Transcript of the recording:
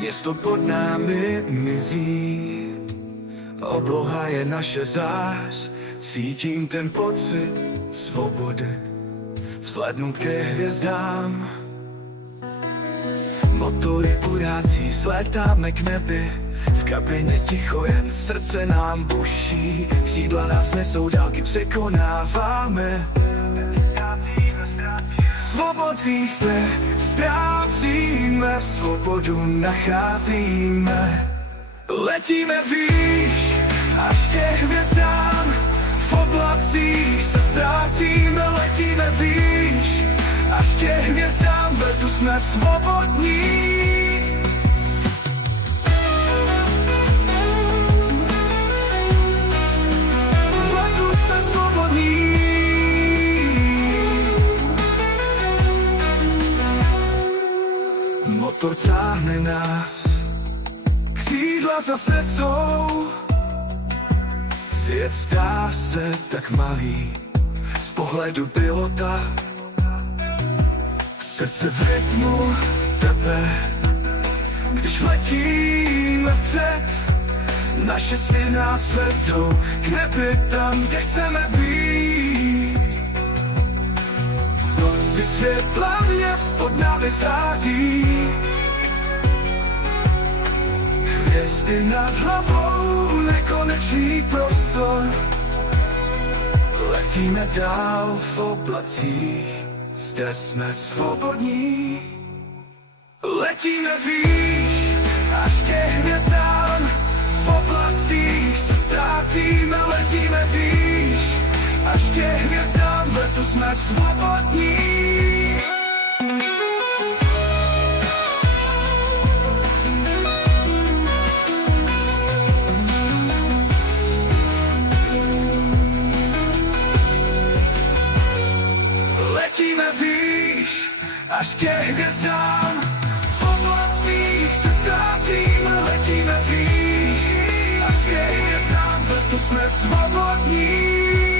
Město pod námi mizí, obloha je naše zář, cítím ten pocit svobody, vzhlédnout ke hvězdám. Motory burácí, vzlétáme k nebi, v kabině ticho, jen srdce nám buší, křídla nás nesou, dálky překonáváme. Svobodí se ztrácíme, svobodu nacházíme. Letíme výš, až ke hvězdám, v oblacích se ztrácíme. Letíme výš, až ke hvězdám, v letu jsme svobodní. V letu jsme svobodní. Motor táhne nás, křídla zase jsou. Svět zdá se tak malý z pohledu pilota. Srdce v rytmu tepe, když letíme vpřed. Naše sny nás vedou k nebi, tam, kde chceme být. V noci světla měst pod námi září, hvězdy nad hlavou, nekonečný prostor. Letíme dál v oblacích, zde jsme svobodní. Letíme výš, až ke hvězdám, v oblacích se ztrácíme. Letíme výš, až ke hvězdám, v letu jsme svobodní. Letíme výš, až ke hvězdám, v oblacích se ztrácíme. Letíme výš, až ke hvězdám, v letu jsme svobodní.